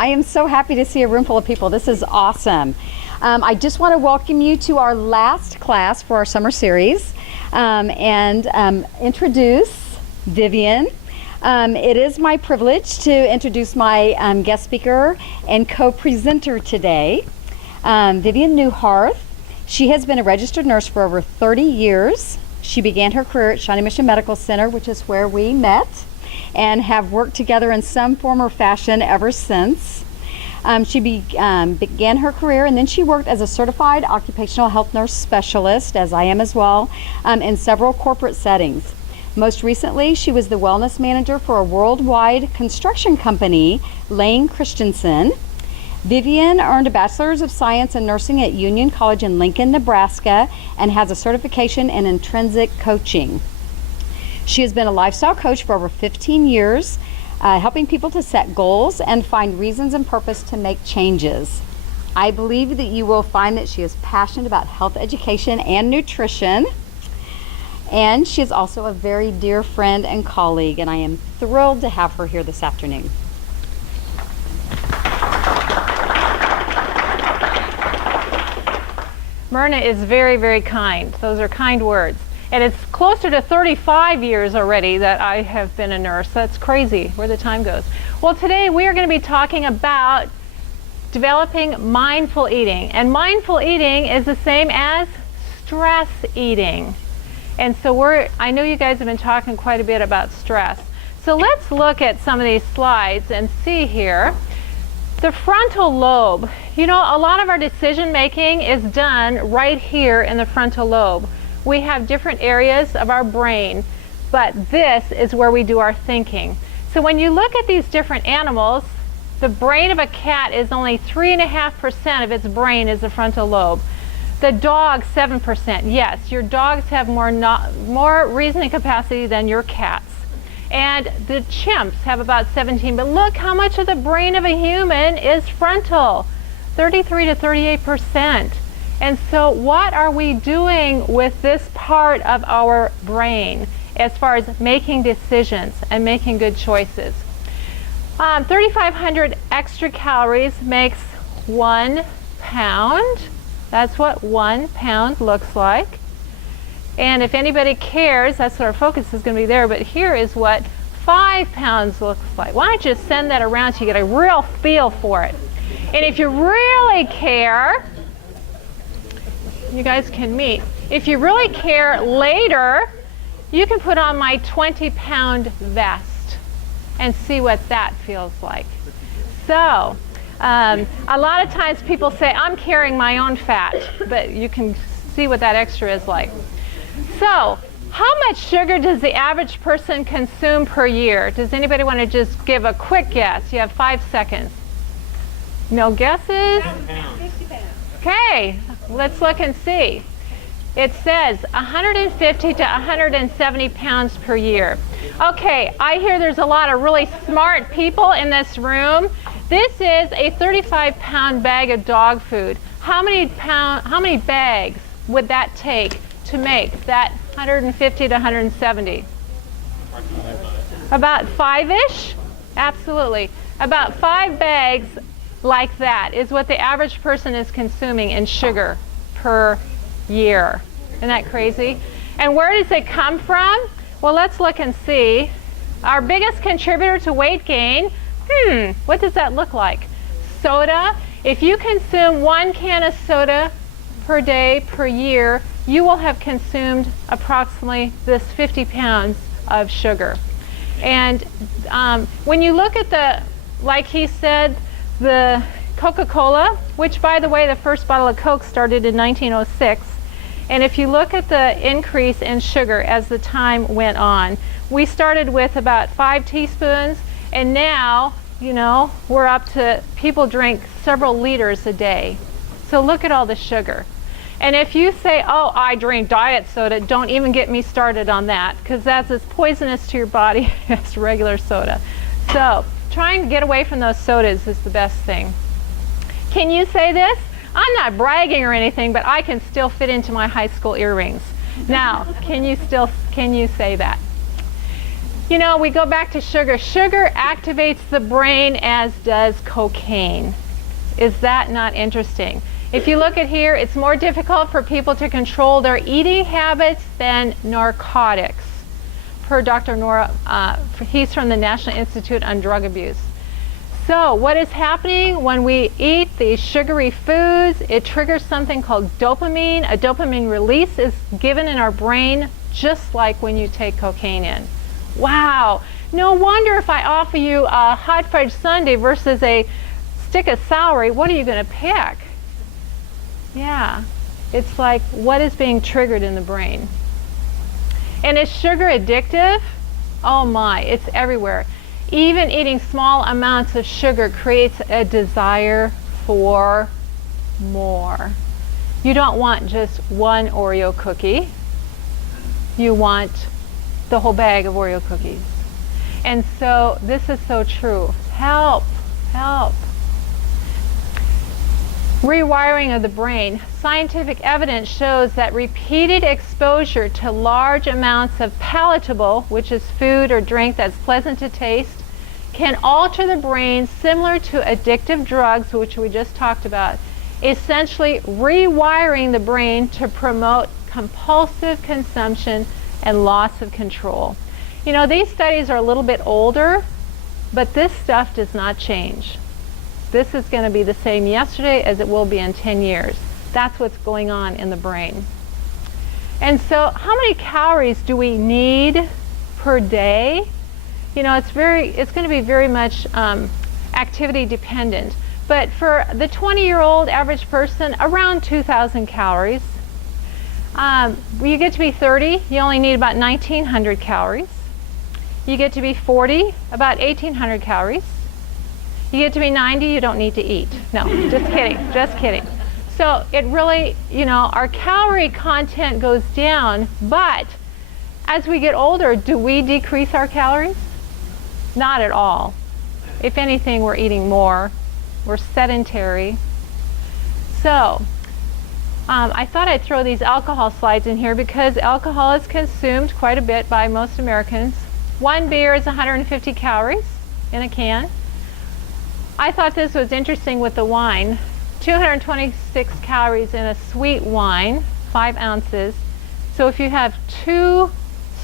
I am so happy to see a room full of people. This is awesome. I just want to welcome you to our last class for our summer series and introduce Vivian. It is my privilege to introduce my guest speaker and co-presenter today, Vivian Newharth. She has been a registered nurse for over 30 years. She began her career at Shawnee Mission Medical Center, which is where we met, and have worked together in some form or fashion ever since. She began her career, and then she worked as a certified occupational health nurse specialist, as I am as well, in several corporate settings. Most recently, she was the wellness manager for a worldwide construction company, Lane Christensen. Vivian earned a Bachelor's of Science in Nursing at Union College in Lincoln, Nebraska, and has a certification in intrinsic coaching. She has been a lifestyle coach for over 15 years, helping people to set goals and find reasons and purpose to make changes. I believe that you will find that she is passionate about health education and nutrition, and she is also a very dear friend and colleague, and I am thrilled to have her here this afternoon. Myrna is very, very kind. Those are kind words. And it's closer to 35 years already that I have been a nurse. That's crazy where the time goes. Well, today we are going to be talking about developing mindful eating. And mindful eating is the same as stress eating. And so I know you guys have been talking quite a bit about stress. So let's look at some of these slides and see here. The frontal lobe, you know, a lot of our decision making is done right here in the frontal lobe. We have different areas of our brain, but this is where we do our thinking. So when you look at these different animals, the brain of a cat is only 3.5% of its brain is the frontal lobe. The dog, 7%. Yes, your dogs have more reasoning capacity than your cats. And the chimps have about 17, but look how much of the brain of a human is frontal, 33 to 38%. And so what are we doing with this part of our brain as far as making decisions and making good choices? 3,500 extra calories makes 1 pound. That's what 1 pound looks like. And if anybody cares, that's what our focus is going to be there, but here is what 5 pounds looks like. Why don't you send that around so you get a real feel for it? And if you really care, you guys can meet. If you really care later, you can put on my 20-pound vest and see what that feels like. So, a lot of times people say, I'm carrying my own fat, but you can see what that extra is like. So, how much sugar does the average person consume per year? Does anybody want to just give a quick guess? You have 5 seconds. No guesses? 50 pounds. Okay, let's look and see. It says 150 to 170 pounds per year. Okay, I hear there's a lot of really smart people in this room. This is a 35-pound bag of dog food. How many bags would that take to make that 150 to 170? About 5-ish? Absolutely. About 5 bags like that is what the average person is consuming in sugar per year. Isn't that crazy? And where does it come from? Well, let's look and see. Our biggest contributor to weight gain, what does that look like? Soda. If you consume 1 can of soda per day, per year, you will have consumed approximately this 50 pounds of sugar. And when you look at like he said, the Coca-Cola, which by the way, the first bottle of Coke started in 1906. And if you look at the increase in sugar as the time went on, we started with about 5 teaspoons, and now, you know, we're up to, people drink several liters a day. So look at all the sugar. And if you say, oh, I drink diet soda, don't even get me started on that, because that's as poisonous to your body as regular soda. So trying to get away from those sodas is the best thing. Can you say this? I'm not bragging or anything, but I can still fit into my high school earrings. Now, can you say that? You know, we go back to sugar. Sugar activates the brain as does cocaine. Is that not interesting? If you look at here, it's more difficult for people to control their eating habits than narcotics. Per Dr. Nora, he's from the National Institute on Drug Abuse. So what is happening when we eat these sugary foods? It triggers something called dopamine. A dopamine release is given in our brain just like when you take cocaine in. Wow, no wonder if I offer you a hot fudge sundae versus a stick of celery, what are you going to pick? Yeah, it's like what is being triggered in the brain. And is sugar addictive? Oh my, it's everywhere. Even eating small amounts of sugar creates a desire for more. You don't want just one Oreo cookie. You want the whole bag of Oreo cookies. And so this is so true. Help, help. Rewiring of the brain. Scientific evidence shows that repeated exposure to large amounts of palatable, which is food or drink that's pleasant to taste, can alter the brain similar to addictive drugs, which we just talked about, essentially rewiring the brain to promote compulsive consumption and loss of control. You know, these studies are a little bit older, but this stuff does not change. This is going to be the same yesterday as it will be in 10 years. That's what's going on in the brain. And so how many calories do we need per day? You know, it's going to be very much activity dependent. But for the 20-year-old average person, around 2,000 calories. You get to be 30, you only need about 1,900 calories. You get to be 40, about 1,800 calories. You get to be 90, you don't need to eat. No, just kidding, just kidding. So it really, you know, our calorie content goes down, but as we get older, do we decrease our calories? Not at all. If anything, we're eating more. We're sedentary. So I thought I'd throw these alcohol slides in here because alcohol is consumed quite a bit by most Americans. One beer is 150 calories in a can. I thought this was interesting with the wine. 226 calories in a sweet wine, 5 ounces. So if you have 2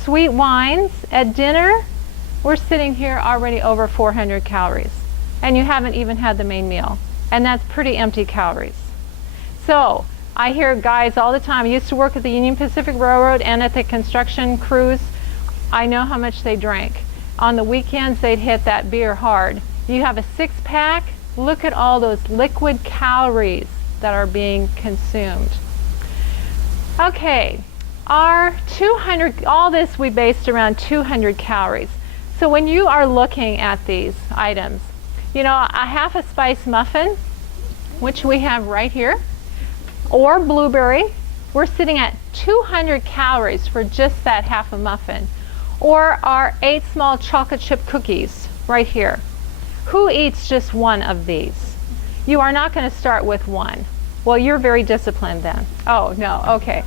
sweet wines at dinner, we're sitting here already over 400 calories. And you haven't even had the main meal. And that's pretty empty calories. So I hear guys all the time. I used to work at the Union Pacific Railroad and at the construction crews. I know how much they drank. On the weekends, they'd hit that beer hard. You have a 6-pack, look at all those liquid calories that are being consumed. Okay, our 200, all this we based around 200 calories. So when you are looking at these items, you know, a half a spice muffin, which we have right here, or blueberry, we're sitting at 200 calories for just that half a muffin. Or our 8 small chocolate chip cookies right here. Who eats just one of these? You are not going to start with one. Well, you're very disciplined then. Oh, no, okay.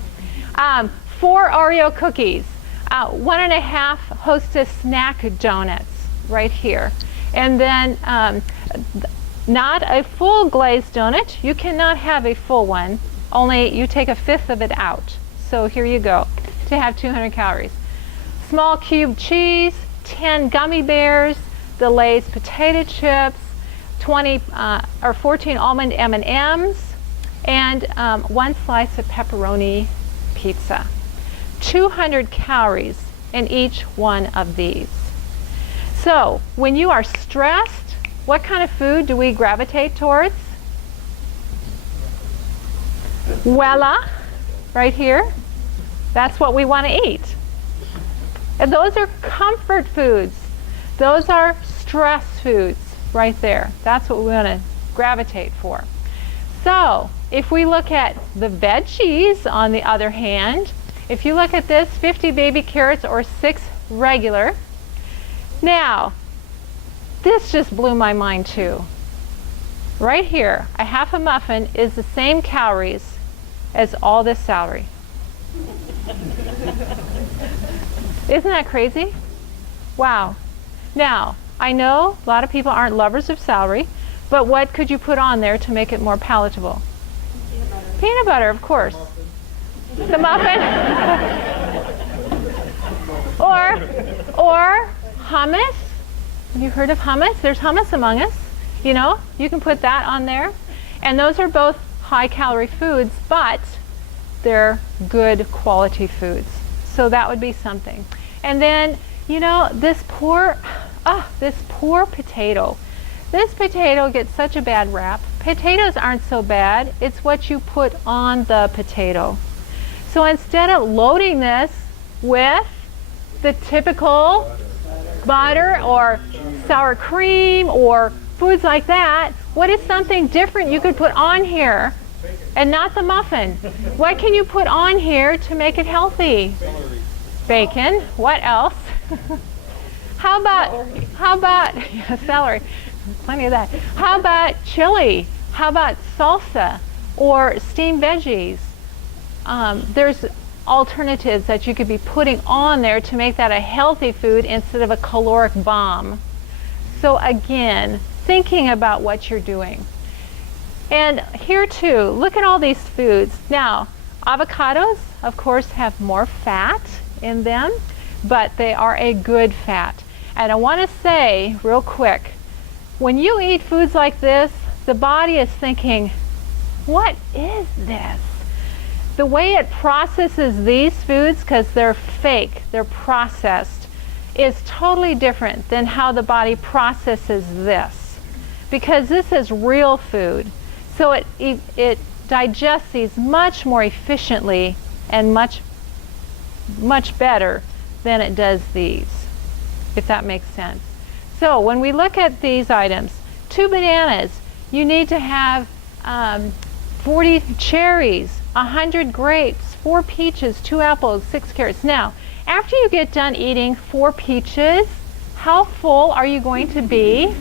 4 Oreo cookies, 1.5 Hostess snack donuts right here. And then not a full glazed donut. You cannot have a full one. Only you take 1/5 of it out. So here you go to have 200 calories. Small cube cheese, 10 gummy bears, the Lay's potato chips, 20 or 14 almond M&Ms, and 1 slice of pepperoni pizza. 200 calories in each one of these. So when you are stressed, what kind of food do we gravitate towards? Voila, right here. That's what we want to eat. And those are comfort foods. Those are stress foods right there. That's what we want to gravitate for. So if we look at the veggies, on the other hand, if you look at this, 50 baby carrots or 6 regular. Now, this just blew my mind too. Right here, a half a muffin is the same calories as all this celery. Isn't that crazy? Wow. Now, I know a lot of people aren't lovers of celery, but what could you put on there to make it more palatable? Peanut butter, of course. The muffin. or hummus. Have you heard of hummus? There's hummus among us. You know, you can put that on there. And those are both high-calorie foods, but they're good quality foods. So that would be something. And then, you know, this poor potato. This potato gets such a bad rap. Potatoes aren't so bad. It's what you put on the potato. So instead of loading this with the typical butter or sour cream or foods like that, what is something different you could put on here and not the muffin? What can you put on here to make it healthy? Bacon. What else? How about yeah, celery? Plenty of that. How about chili? How about salsa or steamed veggies? There's alternatives that you could be putting on there to make that a healthy food instead of a caloric bomb. So again, thinking about what you're doing. And here too, look at all these foods. Now, avocados, of course, have more fat in them, but they are a good fat. And I want to say real quick, when you eat foods like this, the body is thinking, what is this? The way it processes these foods, because they're fake, they're processed, is totally different than how the body processes this. Because this is real food. So it digests these much more efficiently and much better than it does these, if that makes sense. So when we look at these items, 2 bananas, you need to have 40 cherries, 100 grapes, 4 peaches, 2 apples, 6 carrots. Now, after you get done eating 4 peaches, how full are you going to be?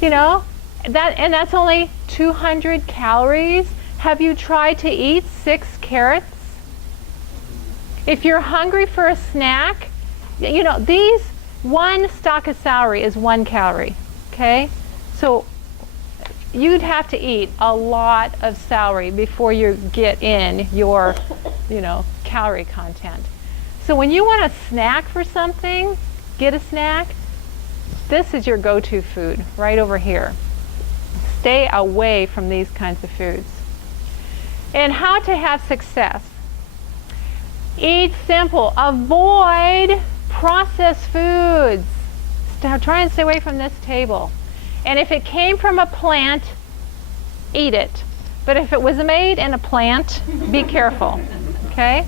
You know, that's only 200 calories. Have you tried to eat 6 carrots? If you're hungry for a snack, you know, one stalk of celery is 1 calorie, okay? So you'd have to eat a lot of celery before you get in your, you know, calorie content. So when you want a snack for something, get a snack, this is your go-to food right over here. Stay away from these kinds of foods. And how to have success. Eat simple. Avoid processed foods. Try and stay away from this table. And if it came from a plant, eat it. But if it was made in a plant, be careful. Okay?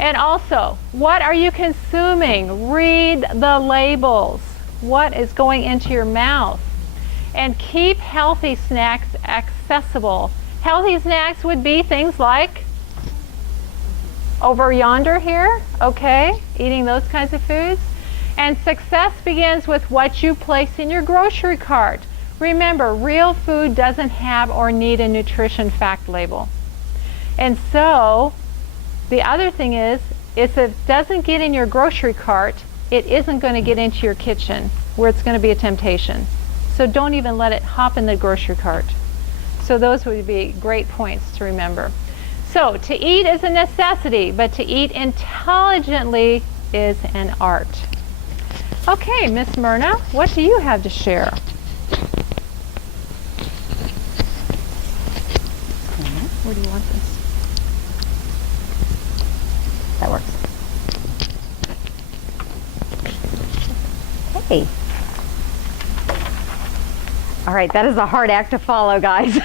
And also, what are you consuming? Read the labels. What is going into your mouth? And keep healthy snacks accessible. Healthy snacks would be things like over yonder here, okay? Eating those kinds of foods. And success begins with what you place in your grocery cart. Remember, real food doesn't have or need a nutrition fact label. And so, the other thing is if it doesn't get in your grocery cart, it isn't going to get into your kitchen where it's going to be a temptation. So don't even let it hop in the grocery cart. So those would be great points to remember. So to eat is a necessity, but to eat intelligently is an art. Okay, Miss Myrna, what do you have to share? Where do you want this? That works. Okay. All right, that is a hard act to follow, guys.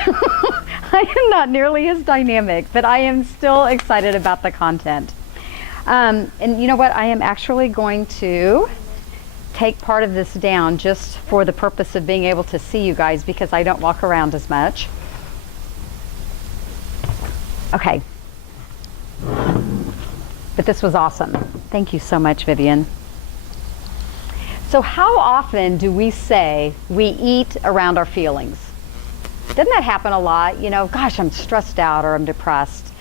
I am not nearly as dynamic, but I am still excited about the content. And you know what? I am actually going to take part of this down just for the purpose of being able to see you guys because I don't walk around as much. Okay. But this was awesome. Thank you so much, Vivian. So how often do we say we eat around our feelings? Doesn't that happen a lot? You know, gosh, I'm stressed out or I'm depressed.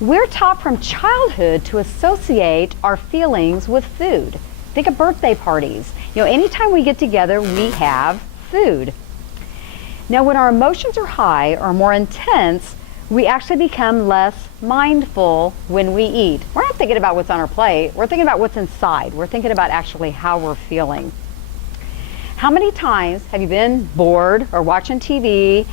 We're taught from childhood to associate our feelings with food. Think of birthday parties. Anytime we get together, we have food. Now, when our emotions are high or more intense, we actually become less mindful when we eat. We're not thinking about what's on our plate. We're thinking about what's inside. We're thinking about actually how we're feeling. How many times have you been bored or watching TV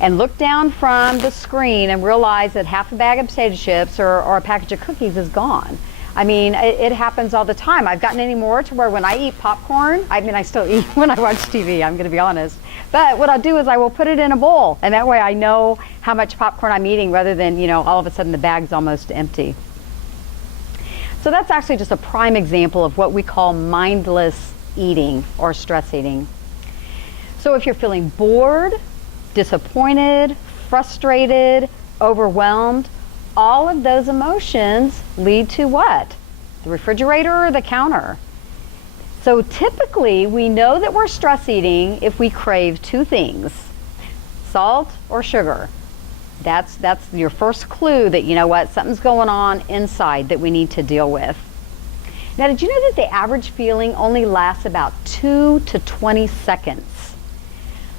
and looked down from the screen and realized that half a bag of potato chips or a package of cookies is gone? I mean, it happens all the time. I've gotten any more to where when I eat popcorn, I still eat when I watch TV, I'm going to be honest. But what I'll do is I will put it in a bowl, and that way I know how much popcorn I'm eating rather than, all of a sudden the bag's almost empty. So that's actually just a prime example of what we call mindless eating or stress eating. So if you're feeling bored, disappointed, frustrated, overwhelmed, all of those emotions lead to what? The refrigerator or the counter. So typically we know that we're stress eating if we crave two things, salt or sugar. That's your first clue that something's going on inside that we need to deal with. Now, did you know that the average feeling only lasts about 2 to 20 seconds?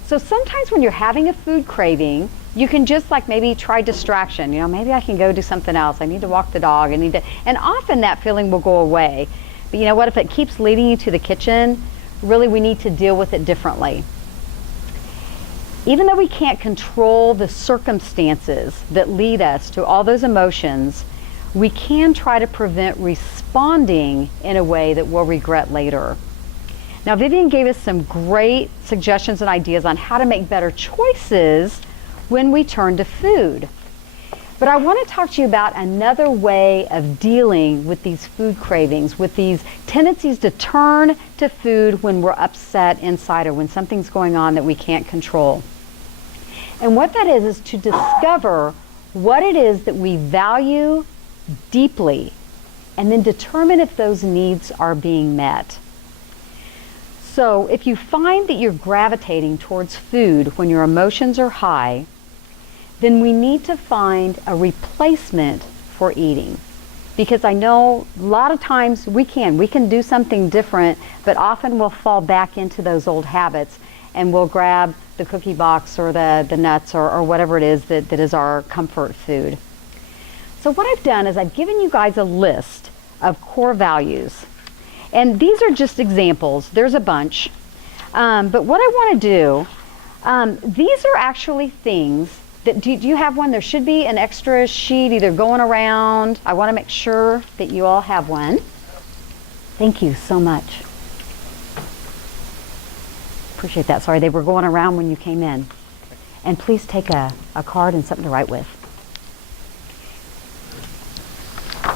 So sometimes when you're having a food craving, you can just maybe try distraction. Maybe I can go do something else. I need to walk the dog. And often that feeling will go away. But you know what? If it keeps leading you to the kitchen, really we need to deal with it differently. Even though we can't control the circumstances that lead us to all those emotions, we can try to prevent responding in a way that we'll regret later. Now, Vivian gave us some great suggestions and ideas on how to make better choices when we turn to food. But I want to talk to you about another way of dealing with these food cravings, with these tendencies to turn to food when we're upset inside or when something's going on that we can't control. And what that is to discover what it is that we value deeply and then determine if those needs are being met. So if you find that you're gravitating towards food when your emotions are high, then we need to find a replacement for eating. Because I know a lot of times we can do something different, but often we'll fall back into those old habits and we'll grab the cookie box or the nuts or whatever it is that is our comfort food. So what I've done is I've given you guys a list of core values. And these are just examples. There's a bunch. But what I want to do, these are actually things that, do you have one? There should be an extra sheet either going around. I want to make sure that you all have one. Thank you so much. Appreciate that. Sorry, they were going around when you came in. And please take a card and something to write with.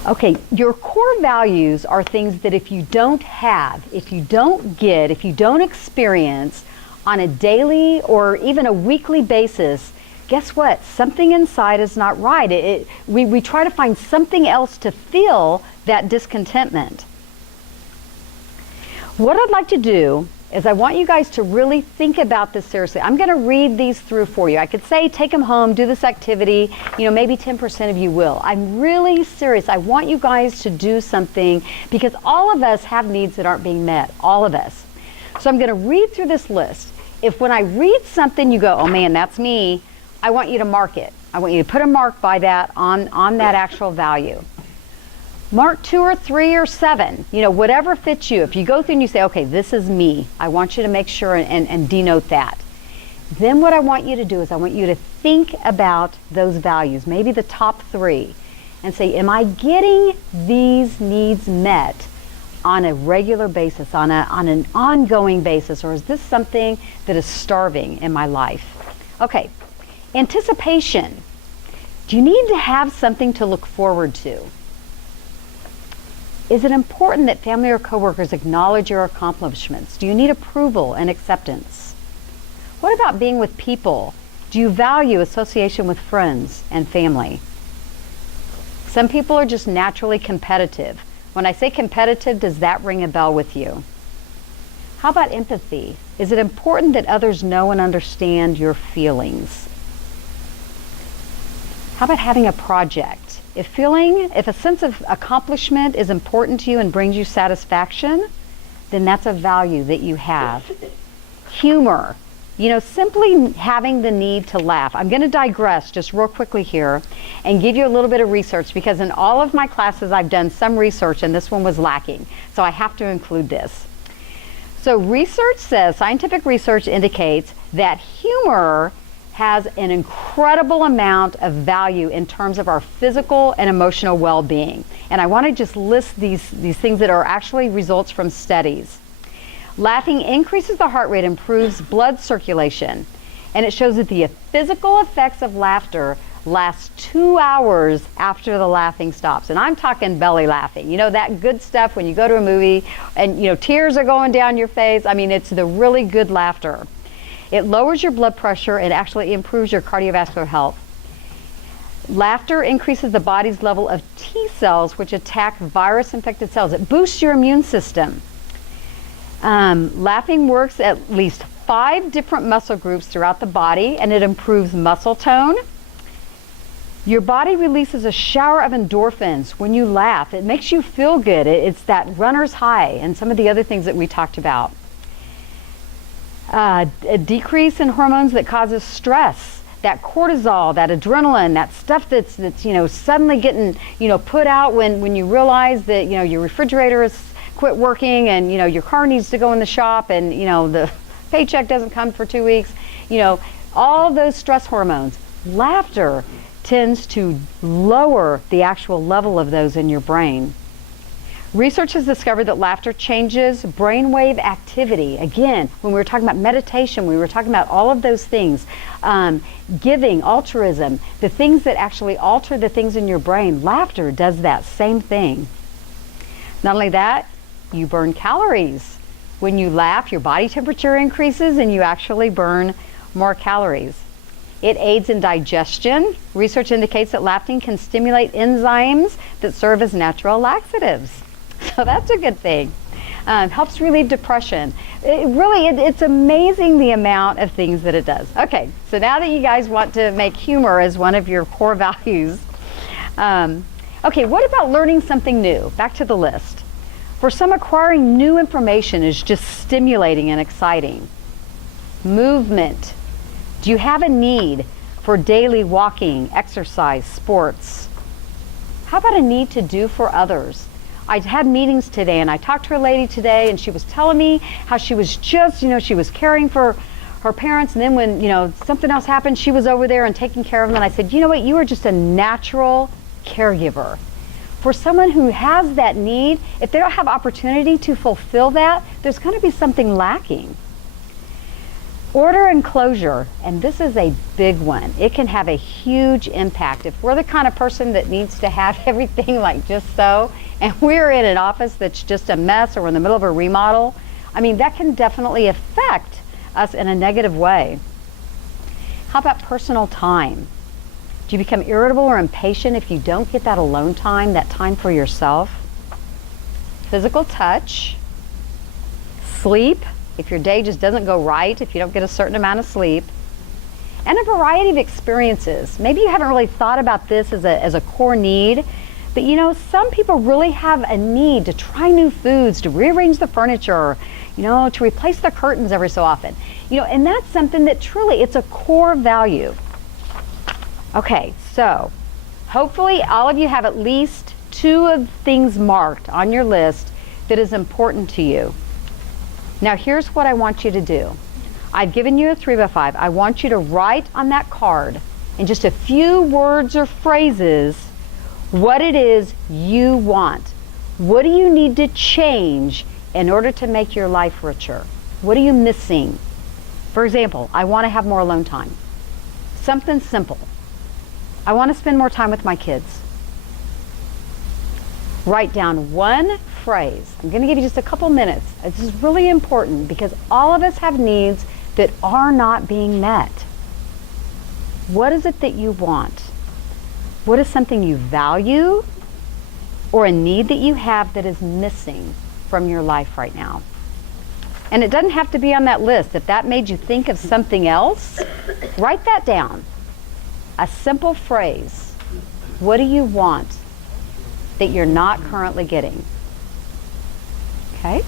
Okay, your core values are things that if you don't have, if you don't get, if you don't experience on a daily or even a weekly basis, guess what? Something inside is not right. We try to find something else to fill that discontentment. What I'd like to do is I want you guys to really think about this seriously. I'm going to read these through for you. I could say take them home, do this activity. Maybe 10% of you will. I'm really serious. I want you guys to do something because all of us have needs that aren't being met. All of us. So I'm going to read through this list. If when I read something you go, oh man, that's me, I want you to mark it. I want you to put a mark by that on that actual value. Mark 2 or 3 or 7, whatever fits you. If you go through and you say, okay, this is me, I want you to make sure and denote that. Then what I want you to do is I want you to think about those values, maybe the top 3, and say, am I getting these needs met on a regular basis, on an ongoing basis, or is this something that is starving in my life? Okay, anticipation. Do you need to have something to look forward to? Is it important that family or coworkers acknowledge your accomplishments? Do you need approval and acceptance? What about being with people? Do you value association with friends and family? Some people are just naturally competitive. When I say competitive, does that ring a bell with you? How about empathy? Is it important that others know and understand your feelings? How about having a project? If a sense of accomplishment is important to you and brings you satisfaction, then that's a value that you have. Humor. You know, simply having the need to laugh. I'm going to digress just real quickly here and give you a little bit of research, because in all of my classes I've done some research and this one was lacking. So I have to include this. So research says, scientific research indicates that humor has an incredible amount of value in terms of our physical and emotional well-being. And I want to just list these things that are actually results from studies. Laughing increases the heart rate, improves blood circulation, and it shows that the physical effects of laughter last 2 hours after the laughing stops. And I'm talking belly laughing. You know, that good stuff when you go to a movie and, you know, tears are going down your face. I mean, it's the really good laughter. It lowers your blood pressure and actually improves your cardiovascular health. Laughter increases the body's level of T cells, which attack virus-infected cells. It boosts your immune system. Laughing works at least 5 different muscle groups throughout the body, and it improves muscle tone. Your body releases a shower of endorphins when you laugh. It makes you feel good. It's that runner's high and some of the other things that we talked about. A decrease in hormones that causes stress, that cortisol, that adrenaline, that stuff that's you know, suddenly getting, you know, put out when you realize that, you know, your refrigerator is quit working and, you know, your car needs to go in the shop and, you know, the paycheck doesn't come for 2 weeks. You know, all those stress hormones. Laughter tends to lower the actual level of those in your brain. Research has discovered that laughter changes brainwave activity. Again, when we were talking about meditation, we were talking about all of those things. Giving, altruism, the things that actually alter the things in your brain. Laughter does that same thing. Not only that, you burn calories. When you laugh, your body temperature increases and you actually burn more calories. It aids in digestion. Research indicates that laughing can stimulate enzymes that serve as natural laxatives. So that's a good thing. Helps relieve depression. It's amazing the amount of things that it does. Okay, so now that you guys want to make humor as one of your core values, okay, what about learning something new? Back to the list. For some, acquiring new information is just stimulating and exciting. Movement. Do you have a need for daily walking, exercise, sports? How about a need to do for others? I had meetings today and I talked to a lady today and she was telling me how she was just, you know, she was caring for her parents, and then when, you know, something else happened, she was over there and taking care of them. And I said, you know what, you are just a natural caregiver. For someone who has that need, if they don't have opportunity to fulfill that, there's going to be something lacking. Order and closure, and this is a big one. It can have a huge impact. If we're the kind of person that needs to have everything like just so, and we're in an office that's just a mess or we're in the middle of a remodel, I mean, that can definitely affect us in a negative way. How about personal time? Do you become irritable or impatient if you don't get that alone time, that time for yourself? Physical touch, sleep, if your day just doesn't go right, if you don't get a certain amount of sleep, and a variety of experiences. Maybe you haven't really thought about this as a core need, but you know, some people really have a need to try new foods, to rearrange the furniture, you know, to replace the curtains every so often. You know, and that's something that truly, it's a core value. Okay, so hopefully all of you have at least 2 of things marked on your list that is important to you. Now here's what I want you to do. I've given you a 3x5. I want you to write on that card in just a few words or phrases what it is you want. What do you need to change in order to make your life richer? What are you missing? For example, I want to have more alone time. Something simple. I want to spend more time with my kids. Write down one phrase. I'm going to give you just a couple minutes. This is really important because all of us have needs that are not being met. What is it that you want? What is something you value or a need that you have that is missing from your life right now? And it doesn't have to be on that list. If that made you think of something else, write that down. A simple phrase. What do you want that you're not currently getting? Okay?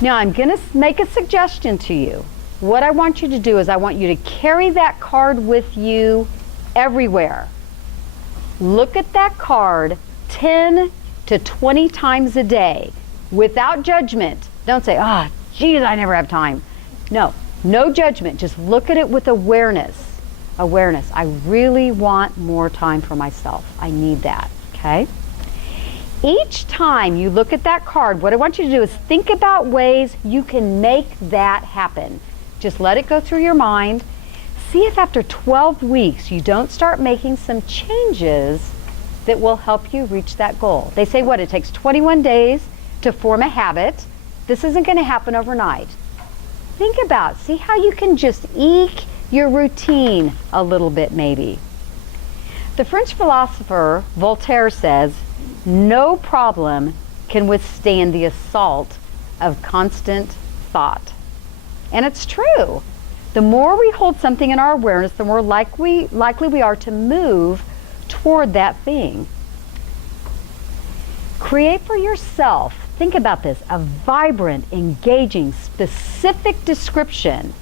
Now I'm going to make a suggestion to you. What I want you to do is I want you to carry that card with you everywhere. Look at that card 10 to 20 times a day without judgment. Don't say, "Ah, geez, I never have time." No, no judgment. Just look at it with awareness. Awareness. I really want more time for myself. I need that, okay? Each time you look at that card, what I want you to do is think about ways you can make that happen. Just let it go through your mind. See if after 12 weeks you don't start making some changes that will help you reach that goal. They say what? It takes 21 days to form a habit. This isn't going to happen overnight. Think about, see how you can just eke your routine a little bit maybe. The French philosopher Voltaire says, "No problem can withstand the assault of constant thought." And it's true. The more we hold something in our awareness, the more likely we are to move toward that thing. Create for yourself, think about this, a vibrant, engaging, specific description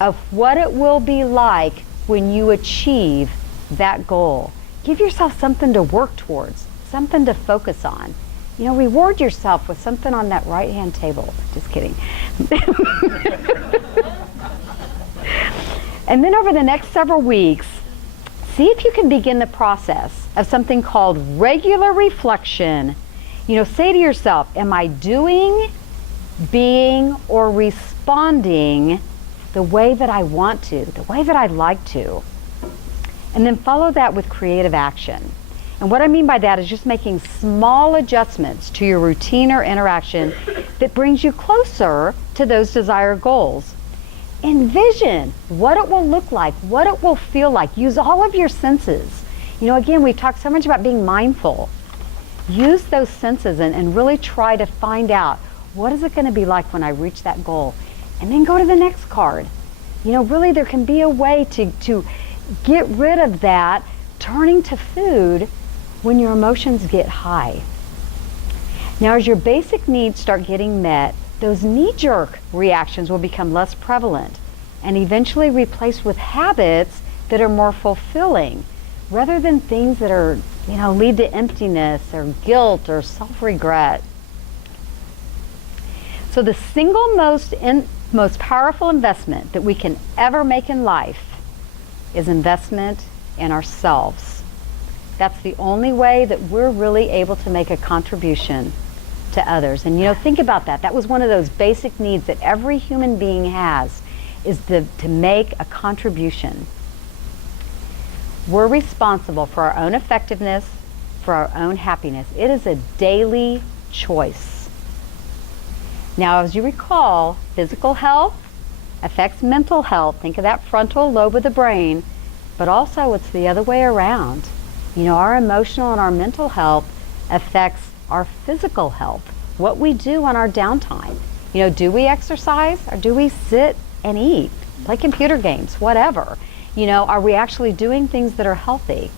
of what it will be like when you achieve that goal. Give yourself something to work towards, something to focus on. You know, reward yourself with something on that right-hand table. Just kidding. And then over the next several weeks, see if you can begin the process of something called regular reflection. You know, say to yourself, am I doing, being, or responding the way that I want to, the way that I'd like to? And then follow that with creative action. And what I mean by that is just making small adjustments to your routine or interaction that brings you closer to those desired goals. Envision what it will look like, what it will feel like. Use all of your senses. You know, again, we've talked so much about being mindful. Use those senses and really try to find out what is it going to be like when I reach that goal. And then go to the next card. You know, really there can be a way to get rid of that turning to food when your emotions get high. Now, as your basic needs start getting met, those knee-jerk reactions will become less prevalent and eventually replaced with habits that are more fulfilling rather than things that are, you know, lead to emptiness or guilt or self-regret. So the single most powerful investment that we can ever make in life is investment in ourselves. That's the only way that we're really able to make a contribution to others. And you know, think about that. That was one of those basic needs that every human being has, is to make a contribution. We're responsible for our own effectiveness, for our own happiness. It is a daily choice. Now, as you recall, physical health affects mental health. Think of that frontal lobe of the brain, but also it's the other way around. You know, our emotional and our mental health affects our physical health, what we do on our downtime. You know, do we exercise or do we sit and eat, play computer games, whatever? You know, are we actually doing things that are healthy?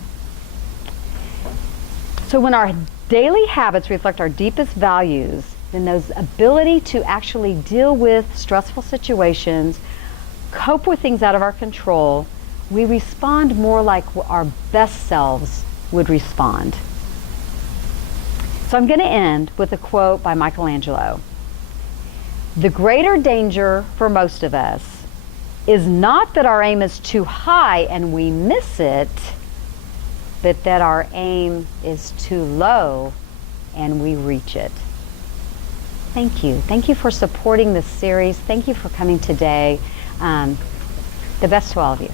So when our daily habits reflect our deepest values, then those ability to actually deal with stressful situations, cope with things out of our control, we respond more like our best selves would respond. So I'm going to end with a quote by Michelangelo. "The greater danger for most of us is not that our aim is too high and we miss it, but that our aim is too low and we reach it." Thank you. Thank you for supporting this series. Thank you for coming today. The best to all of you.